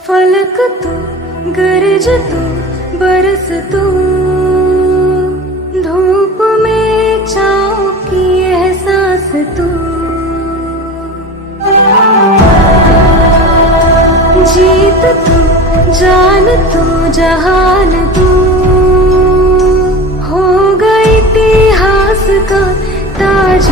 फलक तू, गरज तू, बरस तू, धूप में छाँव की एहसास तू, जीत तू, जान तू, जहान तू, होगा इतिहास का ताज